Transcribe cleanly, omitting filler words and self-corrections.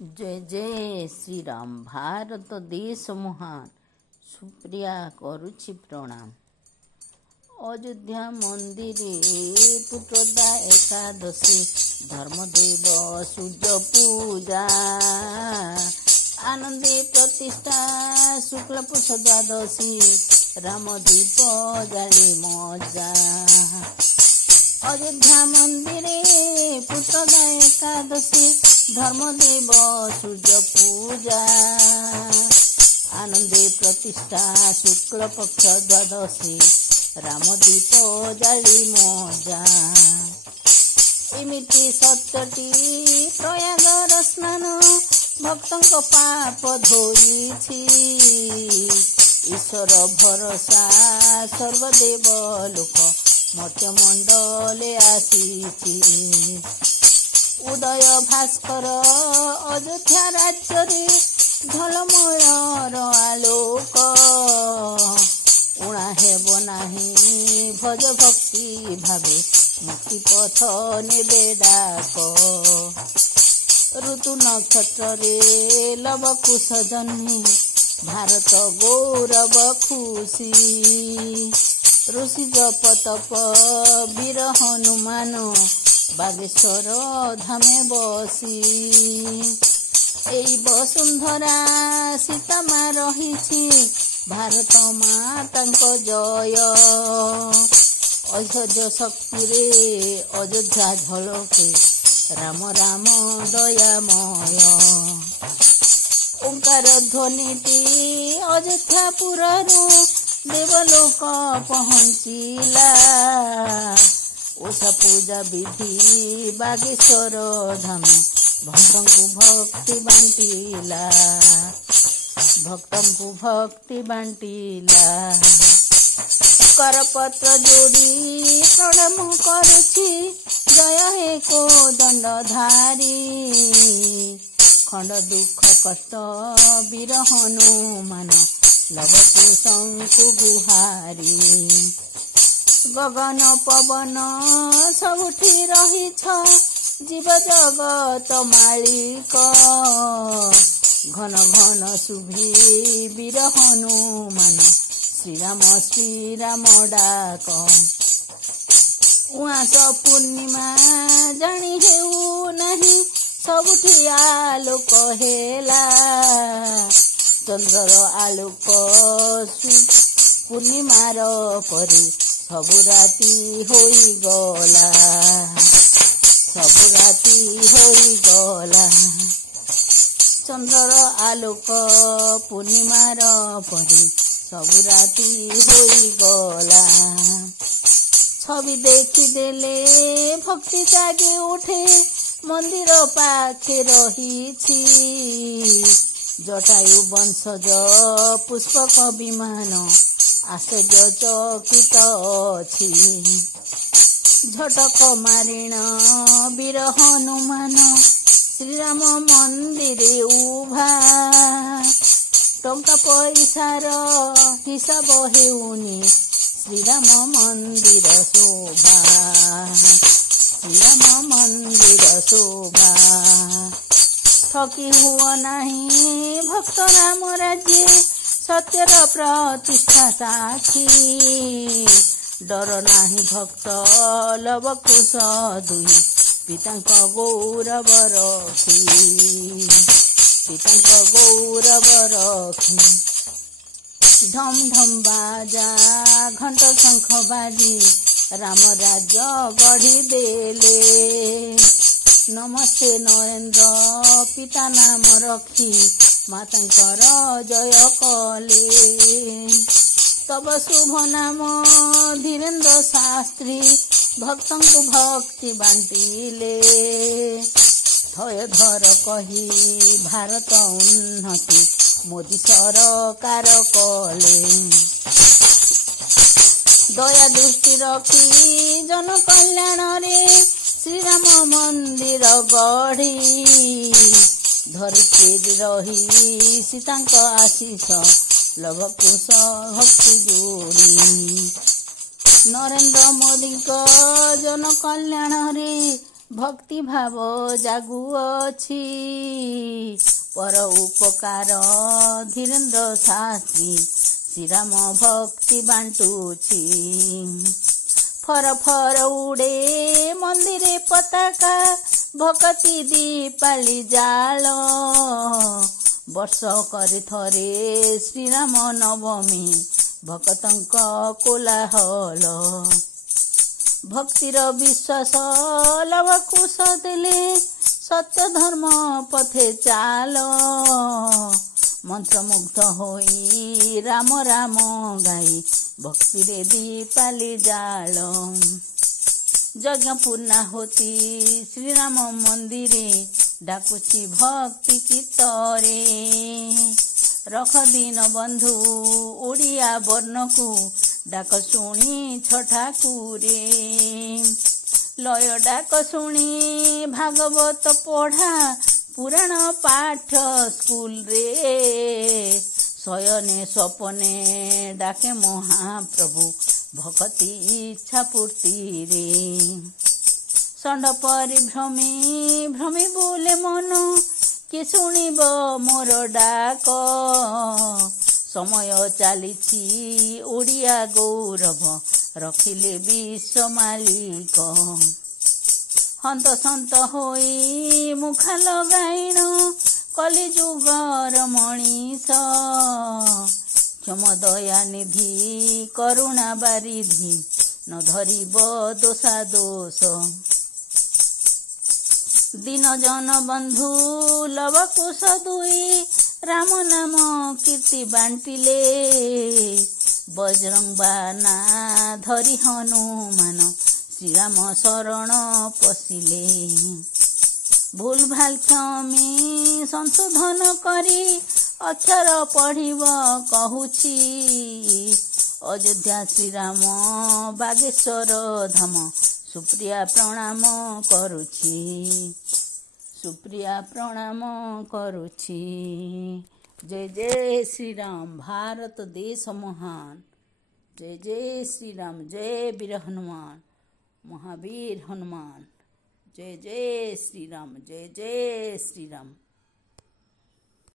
जय जय श्री राम। भारत देश महान सुप्रिया करुछि प्रणाम। अयोध्या मंदिर पुत्रदा एकादशी धर्मदेव सूर्य पूजा आनंदे प्रतिष्ठा शुक्ल पक्ष द्वादशी रामदीप जाली मजा। अयोध्या मंदिरे पुत्रदा एकादशी धर्मदेव सूर्य पूजा आनंदे प्रतिष्ठा शुक्ल पक्ष द्वादशी रामदीप जाली मजा। एमिति सत्यटी प्रयागर स्नान भक्तंक पाप धोईछि ईश्वर भरोसा सर्वदेव लोक मर्त्य मंडले आसीछि। उदय भास्कर अयोध्या राज्य झलमयर आलोक उणा हेब नाही भज भक्ति भावे मुक्ति पथ नेबे डाक। ऋतु नक्षत्र लव कुश जन्मी भारत गौरव खुशी ऋषि जप तप वीर हनुमान बागेश्वर धामे बसी। एई वसुंधरा सीता माँ रहिछि भारत मातांक जय। ऐश्वर्य शक्ति रे अयोध्या झलके राम राम दयामय। ओंकार ध्वनिटी अयोध्यापुरु देवलोक पहुँचिला ओषा पूजा विधि बागेश्वर धामे भक्तंकु भक्ति बांटिला। करपत्र जोड़ी प्रणाम करुछि जय हे को दंडधारी खंड दुख कष्ट वीर हनुमान लवकु शंकु गुहारी। गगन पवन सबुठी रहिछ जीव जगत मालिक घन घन शुभी वीर हनुमान श्रीराम डाक। उआस पूर्णिमा जानी हेउ नहीं सबुठी आलोक हेला चंद्रर आलोक पूर्णिमार परी सबु राति होई गला चंद्रर आलोक पूर्णिमार परी सबु राति होई गला। छवि देखी देले भक्ति जागे उठे मंदिर पाखे रहिछि जटायु वंशज पुष्पक विमान आश्चर्य चकित अछि। झटक मारिण वीर हनुमान श्रीराम मंदिरे उभा टंका पैसार हिसाब हेउनी श्रीराम मंदिर शोभा। ठकी हुआ नहीं भक्त राम राज्य सत्यर प्रतिष्ठा साक्षी डर नाही भक्त लव कुश दुई पितांक गौरव रखी। ढम ढम बाजा घंट शंख बाजी राम राज्य गढ़ी देले नमस्ते नरेंद्र पिता नाम रखी मातांकर जय कले। तब शुभ नाम धीरेन्द्र शास्त्री भक्तंकु भक्ति बांटिले थय धर कही भारत उन्नति मोदी सरकार कले। दया दृष्टि रखी जन कल्याण रे श्रीराम मंदिर गढ़ी धरित्री रही सीतांक आशीष लव कुश भक्ति जोड़ी। नरेंद्र मोदी जन कल्याण रे ଭକ୍ତି ଭାବ ଜାଗୁଅଛି ପର ଉପକାର ଧୀରେନ୍ଦ୍ର ଶାସ୍ତ୍ରୀ ଶ୍ରୀରାମ ଭକ୍ତି ବାଣ୍ଟୁଛି। ଫର ଫର ଉଡ଼େ ମନ୍ଦିରେ ପତାକା ଭକ୍ତି ଦୀପାଳି ଜାଳ ବର୍ଷ କରି ଥରେ ଶ୍ରୀରାମ ନବମୀ ଭକ୍ତଙ୍କ କୋଲାହଳ। ଭକ୍ତିର ବିଶ୍ୱାସ ଲଭ କୁଶ ଦେଲେ ସତ୍ୟ ଧର୍ମ ପଥେ ଚାଲ ମନ୍ତ୍ରମୁଗ୍ଧ ହୋଇ ରାମ ରାମ ଗାଇ ଭକ୍ତିରେ ଦୀପାଲି ଜାଳ। ଯଜ୍ଞ ପୂର୍ଣ୍ଣାହୁତି ଶ୍ରୀରାମ ମନ୍ଦିରେ ଡାକୁଛି ଭକ୍ତି ଗୀତରେ ରଖ ଦୀନ ବନ୍ଧୁ ଓଡ଼ିଆ ବର୍ଣ୍ଣକୁ ଡାକ ଶୁଣି ଠାକୁରେ ଲୟ ଡାକ ଶୁଣି ଭାଗବତ ପଢ଼ା ପୁରାଣ ପାଠ ସ୍କୁଲରେ ଶୟନେ ସ୍ୱପନେ ଡାକେ ମହାପ୍ରଭୁ ଭକ୍ତି ଇଚ୍ଛା ପୂର୍ତ୍ତିରେ। ଷଣ୍ଢ ପରି ଭ୍ରମି ବୁଲେ ମନ କିଏ ଶୁଣିବ ମୋର ଡାକ ସମୟ ଚାଲିଛି ଓଡ଼ିଆ ଗୌରବ ରଖିଲେ ବିଶ୍ୱ ମାଲିକ। ହନ୍ତ ସନ୍ତ ହୋଇ ମୁଖା ଲଗାଇଣ କଲି ଯୁଗର ମଣିଷ କ୍ଷମ ଦୟା ନିଧି କରୁଣା ବାରିଧି ନ ଧରିବ ଦୋଷା ଦୋଷ। ଦୀନ ଜନ ବନ୍ଧୁ ଲବ କୁଶ ଦୁଇ ରାମ ନାମ କୀର୍ତ୍ତି ବାଣ୍ଟିଲେ ବଜରଙ୍ଗ ବାନା ଧରି ହନୁମାନ ଶ୍ରୀରାମ ଶରଣ ପଶିଲେ। ଭୁଲ ଭାଲ କ୍ଷମି ସଂଶୋଧନ କରି ଅକ୍ଷର ପଢ଼ିବ କହୁଛି ଅଯୋଧ୍ୟା ଶ୍ରୀରାମ ବାଗେଶ୍ୱର ଧାମ ସୁପ୍ରିୟା ପ୍ରଣାମ କରୁଛି ସୁପ୍ରିୟା ପ୍ରଣାମ କରୁଛି। जय जय श्री राम भारत देश महान। जय जय श्री राम जय वीर हनुमान महावीर हनुमान। जय जय श्री राम जय जय श्री राम।